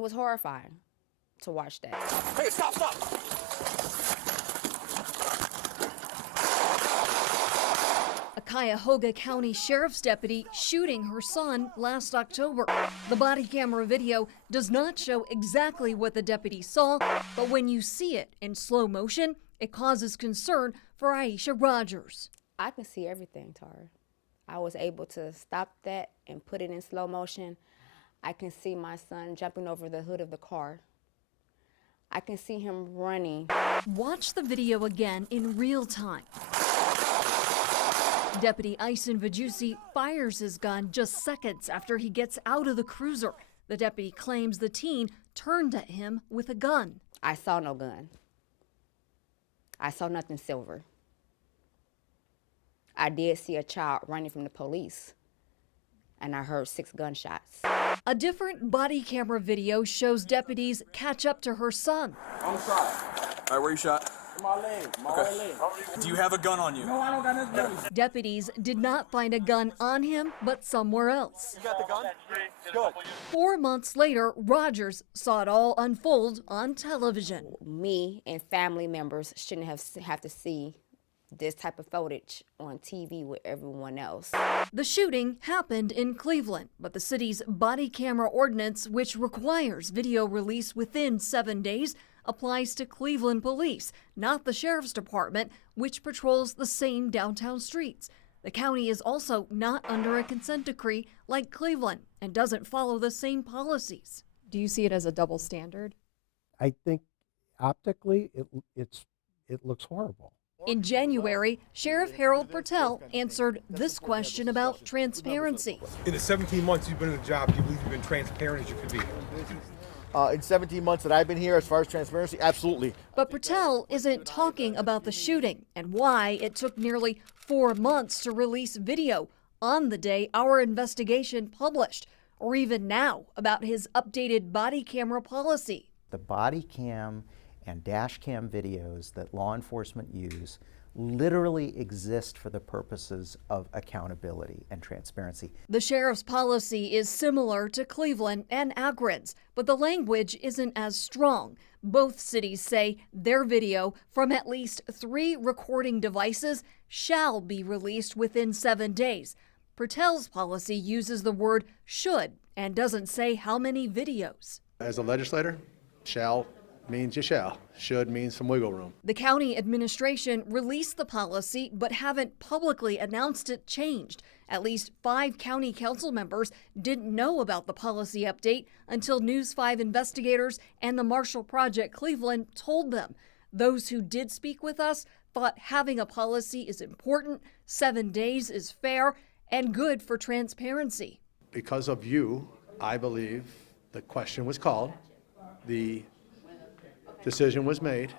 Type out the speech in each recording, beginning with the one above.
It was horrifying to watch that. Hey, stop! A Cuyahoga County Sheriff's deputy shooting her son last October. The body camera video does not show exactly what the deputy saw, but when you see it in slow motion, it causes concern for Aisha Rogers. I can see everything, Tara. I was able to stop that and put it in slow motion. I can see my son jumping over the hood of the car. I can see him running. Watch the video again in real time. Deputy Ison Vajussi fires his gun just seconds after he gets out of the cruiser. The deputy claims the teen turned at him with a gun. I saw no gun. I saw nothing silver. I did see a child running from the police, and I heard 6 gunshots. A different body camera video shows deputies catch up to her son. I'm shot. All right, where you shot? My leg, my right leg. Do you have a gun on you? No, I don't got this gun. Deputies did not find a gun on him, but somewhere else. You got the gun? Good. 4 months later, Rogers saw it all unfold on television. Me and family members shouldn't have to see this type of footage on TV with everyone else. The shooting happened in Cleveland, but the city's body camera ordinance, which requires video release within 7 days, applies to Cleveland police, not the sheriff's department, which patrols the same downtown streets. The county is also not under a consent decree like Cleveland and doesn't follow the same policies. Do you see it as a double standard? I think optically it looks horrible. In January, Sheriff Harold Pertel answered this question about transparency. In the 17 months you've been in the job, do you believe you've been transparent as you could be? In 17 months that I've been here, as far as transparency, absolutely. But Pertel isn't talking about the shooting and why it took nearly 4 months to release video on the day our investigation published, or even now about his updated body camera policy. The body cam and dash cam videos that law enforcement use literally exist for the purposes of accountability and transparency. The sheriff's policy is similar to Cleveland and Akron's, but the language isn't as strong. Both cities say their video from at least 3 recording devices shall be released within 7 days. Pertel's policy uses the word should and doesn't say how many videos. As a legislator, shall means you shall. Should means some wiggle room. The county administration released the policy but haven't publicly announced it changed. At least 5 county council members didn't know about the policy update until News 5 investigators and the Marshall Project Cleveland told them. Those who did speak with us thought having a policy is important, 7 days is fair, and good for transparency. Because of you, I believe the question was called, the decision was made,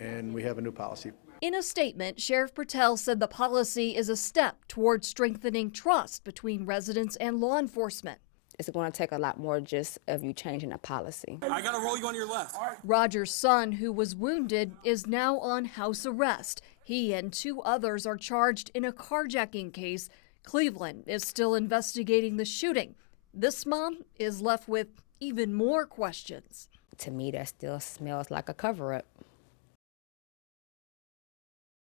and we have a new policy. In a statement, Sheriff Pertel said the policy is a step toward strengthening trust between residents and law enforcement. It's going to take a lot more just of you changing a policy. I got to roll you on your left. Rogers' son, who was wounded, is now on house arrest. He and 2 others are charged in a carjacking case. Cleveland is still investigating the shooting. This mom is left with even more questions. To me, that still smells like a cover-up.